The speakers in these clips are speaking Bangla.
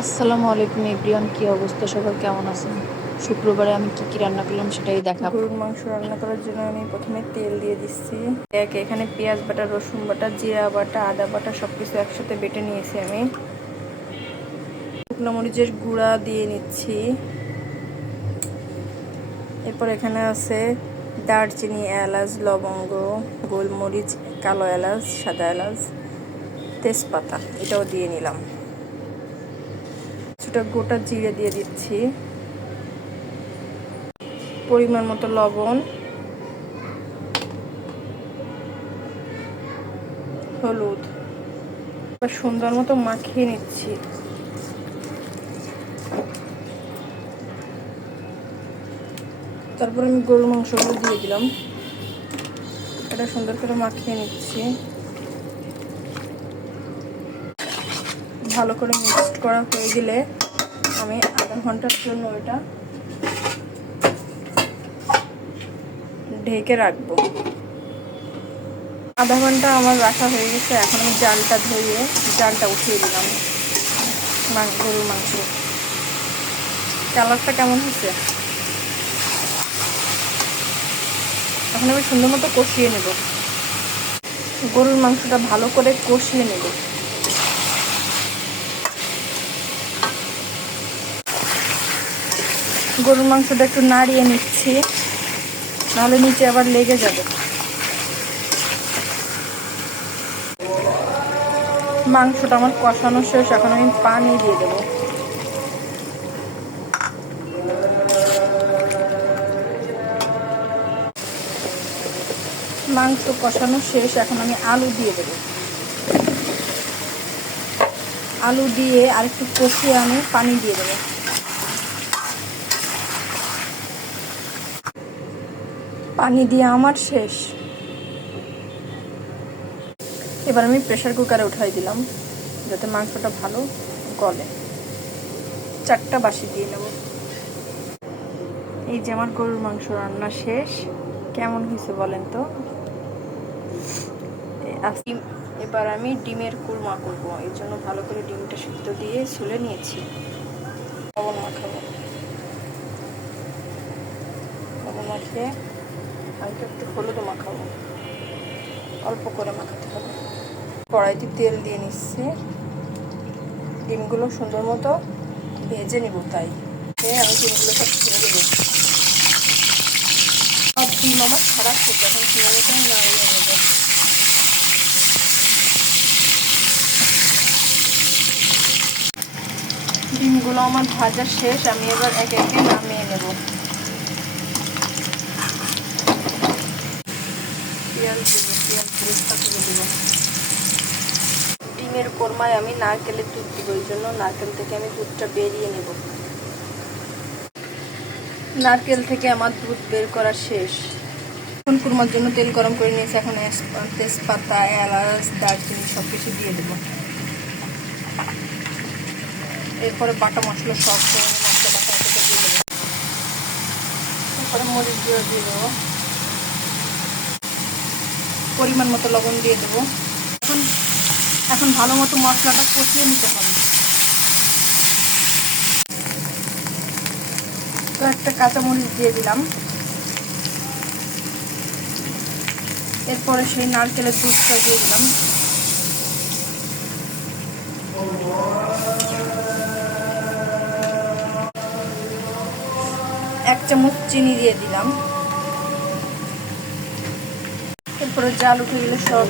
আসসালামু আলাইকুম এভরিওয়ান, কি অবস্থা সবার, কেমন আছেন? শুক্রবারে আমি কি রান্না করলাম সেটাই দেখাবো। গরুর মাংস রান্না করার জন্য আমি প্রথমে তেল দিয়ে দিচ্ছি। এখানে পেঁয়াজ বাটা, রসুন বাটা, জিরা বাটা, আদা বাটা সবকিছু একসাথে বেটে নিয়েছি। আমি শুকনো মরিচের গুঁড়া দিয়ে নিচ্ছি। এরপর এখানে আছে দারচিনি, এলাচ, লবঙ্গ, গোলমরিচ, কালো এলাচ, সাদা এলাচ, তেজপাতা, এটাও দিয়ে নিলাম। কিছুটা গোটা জিরে দিয়ে দিচ্ছি, পরিমাণ মতো লবণ, হলুদ, সুন্দর মতো মাখিয়ে নিচ্ছি। তারপর আমি গরুর মাংসগুলো দিয়ে দিলাম, এটা সুন্দর করে মাখিয়ে নিচ্ছি। ভালো করে মিক্সড করা হয়ে গেলে আমি আধা ঘন্টার জন্য এটা ঢেকে রাখবো। আধা ঘন্টা আমার রাখা হয়ে গেছে। এখন আমি জালটা ধুয়ে জালটা উঠিয়ে দিলাম। গরুর মাংস কালারটা কেমন হয়েছে? এখন আমি সুন্দর মতো কষিয়ে নেব। গরুর মাংসটা ভালো করে কষিয়ে নেব। গরুর মাংসটা একটু নাড়িয়ে নিচ্ছি, নাহলে নিচে আবার লেগে যাবে। মাংসটা আমার কষানো শেষ, এখন আমি পানি দিয়ে দেবো। মাংস কষানো শেষ, এখন আমি আলু দিয়ে দেবো। আলু দিয়ে আরেকটু কষিয়ে আমি পানি দিয়ে দেবো। পানি দিয়ে আমার শেষ। এবার আমি প্রেসার কুকারে উঠাই দিলাম, যাতে মাংসটা ভালো গলে। 4টা বাসি দিয়ে নেব। এই যে আমার গরুর মাংস রান্না শেষ। কেমন হয়েছে বলেন তো? এবার আমি ডিমের কুরমা করব। এই জন্য ভালো করে ডিমটা সিদ্ধ দিয়ে ছুলে নিয়েছি। লবণ মাখাবো। লবণ মাখিয়ে হালকা একটু হলুদও মাখাবো, অল্প করে মাখাতে হবে। কড়াইতে তেল দিয়ে নিচ্ছি, ডিমগুলো সুন্দর মতো ভেজে নিব। তাই আমি ডিমগুলো সব ছেড়ে দেবো। সব ডিম আমার খারাপ হচ্ছে, এখন কীভাবে নাড়িয়ে নেব। ডিমগুলো আমার ভাজা শেষ, আমি এবার একে একে নামিয়ে নেব। পেঁয়াজ দেবো, পেঁয়াজ পেস্টটা তুলে দেবো। ডিমের কোরমায় আমি নারকেলের দুধ দিব, এই জন্য নারকেল থেকে আমি দুধটা বেরিয়ে নেব। নারকেল থেকে আমার দুধ বের করা শেষ। এখন কুরমার জন্য তেল গরম করে নিয়েছি। এখন তেজপাতা, এলাচ, দারচিনি সব কিছু দিয়ে দেবো। এরপরে বাটা মশলা সব মশলা বাটা দিয়ে দেবো। এরপরে মরিচ গুঁড়ো দিয়ে দেবো, পরিমাণ মতো লবণ দিয়ে দেবো। এখন ভালো মতো মশলাটা কষিয়ে নিতে হবে। তো একটা কাঁচামরিচ দিয়ে দিলাম। এরপরে সেই নারকেলের দুধটা দিয়ে দিলাম। এক চামচ চিনি দিয়ে দিলাম। এরপরে জাল উঠে গেলে সব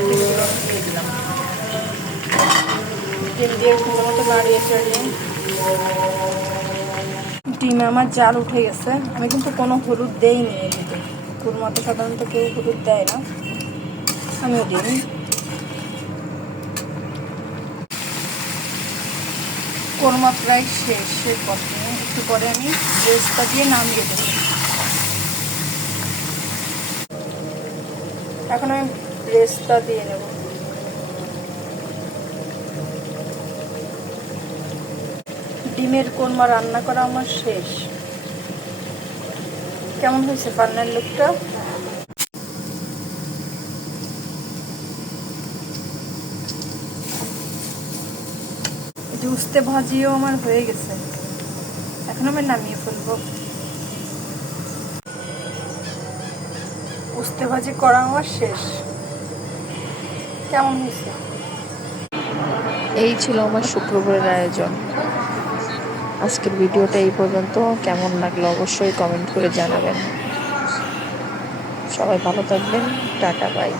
দিয়ে দিলাম। তেল দিয়ে সুন্দর মতো নাড়িয়ে চাড়িয়ে। ডিমে আমার জাল উঠে গেছে। আমি কিন্তু কোনো হলুদ দেইনি এদিকে। কুরমাতে সাধারণত কেউ হলুদ দেয় না, আমিও দিইনি। কোরমা প্রায় শেষের পথে, একটু পরে আমি পেস্টটা দিয়ে নামিয়ে দেবো। এখন আমি পেস্টটা দিয়ে নেব। ডিমের কোরমা রান্না করা আমার শেষ। কেমন হয়েছে পান্নার লুকটা? উস্তে ভাজিও আমার হয়ে গেছে, এখন আমি নামিয়ে ফেলবো। উস্তে ভাজি করা আমার শেষ। কেমন হয়েছে? এই ছিল আমার শুক্রবারের আয়োজন। আজকের ভিডিওটা এই পর্যন্ত। কেমন লাগলো অবশ্যই কমেন্ট করে জানাবেন। সবাই ভালো থাকবেন। Tata, by.